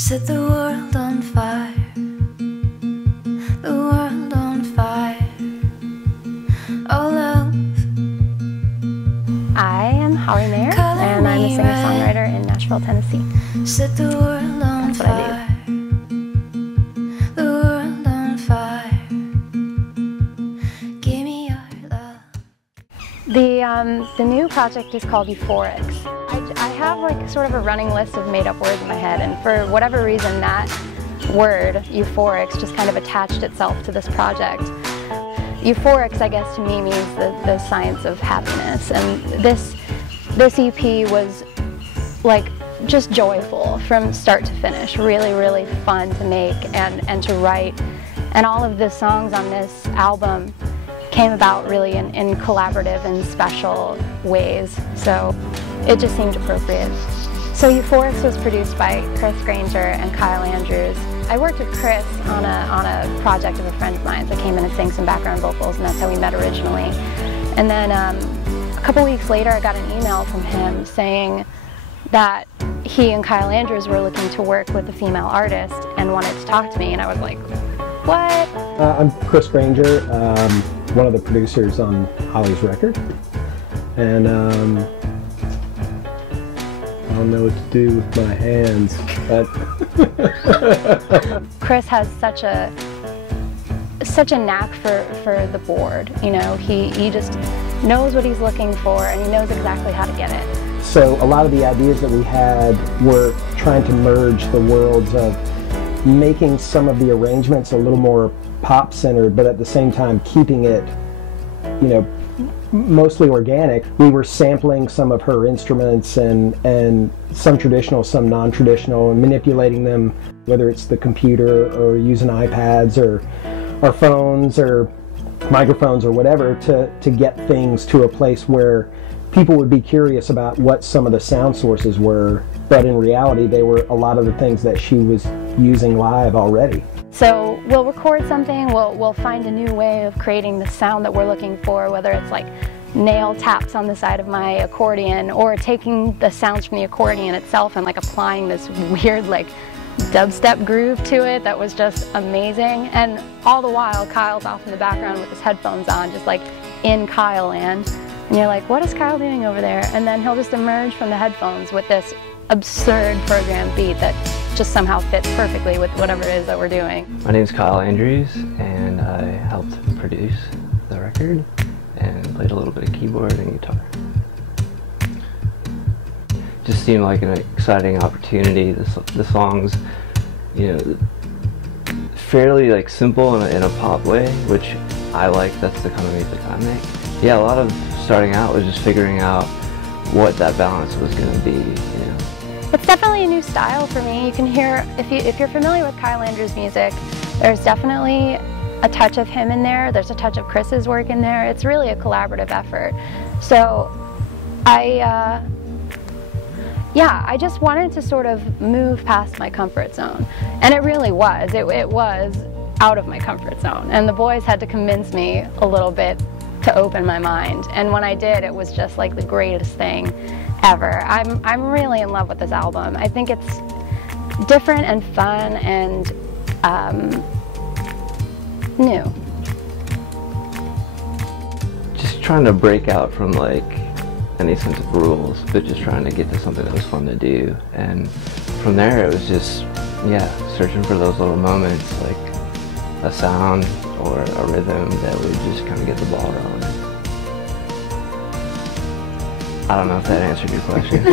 Set the world on fire, the world on fire. Oh love. I am Holley Maher, and I'm a singer-songwriter in Nashville, Tennessee. Set the world on fire. The world on fire. Give me your love. The new project is called Euphorics. I have like sort of a running list of made-up words in my head, and for whatever reason that word, euphorics, just kind of attached itself to this project. Euphorics, I guess, to me means the science of happiness, and this EP was like just joyful from start to finish, really, really fun to make and to write, and all of the songs on this album came about really in collaborative and special ways, so it just seemed appropriate. So Euphorics was produced by Grainger and Kyle Andrews. I worked with Chris on a project of a friend of mine, so I came in and sang some background vocals, and that's how we met originally. And then a couple weeks later I got an email from him saying that he and Kyle Andrews were looking to work with a female artist and wanted to talk to me, and I was like, what? I'm Chris Grainger, one of the producers on Holley's record, and I don't know what to do with my hands, but Chris has such a knack for the board, you know. He just knows what he's looking for, and he knows exactly how to get it. So a lot of the ideas that we had were trying to merge the worlds of making some of the arrangements a little more pop-centered, but at the same time keeping it, you know, mostly organic. We were sampling some of her instruments and some traditional, some non-traditional, and manipulating them, whether it's the computer or using iPads or phones or microphones or whatever to get things to a place where people would be curious about what some of the sound sources were, but in reality they were a lot of the things that she was using live already. So we'll record something, we'll find a new way of creating the sound that we're looking for, whether it's like nail taps on the side of my accordion or taking the sounds from the accordion itself and like applying this weird like dubstep groove to it that was just amazing. And all the while Kyle's off in the background with his headphones on, just like in Kyle land. And you're like, what is Kyle doing over there? And then he'll just emerge from the headphones with this absurd programmed beat that just somehow fits perfectly with whatever it is that we're doing. My name's Kyle Andrews, and I helped produce the record and played a little bit of keyboard and guitar. Just seemed like an exciting opportunity. The songs, you know, fairly like simple in a pop way, which I like. That's the kind of music I make. Yeah, a lot of starting out was just figuring out what that balance was going to be, you know. It's definitely a new style for me. You can hear, if you're familiar with Kyle Andrews' music, there's definitely a touch of him in there. There's a touch of Chris's work in there. It's really a collaborative effort. So I just wanted to sort of move past my comfort zone. And it really was. It was out of my comfort zone. And the boys had to convince me a little bit to open my mind. And when I did, it was just like the greatest thing ever. I'm really in love with this album. I think it's different and fun and new. Just trying to break out from like any sense of rules, but just trying to get to something that was fun to do. And from there it was just, yeah, searching for those little moments, like a sound or a rhythm that would just kind of get the ball rolling. I don't know if that answered your question.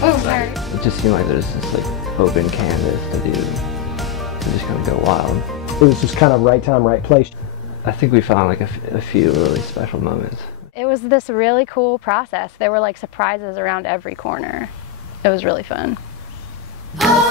Oh, sorry. It just seemed like there's this like open canvas to do, to just kind of go wild. It was just kind of right time, right place. I think we found like a few really special moments. It was this really cool process. There were like surprises around every corner. It was really fun. Oh.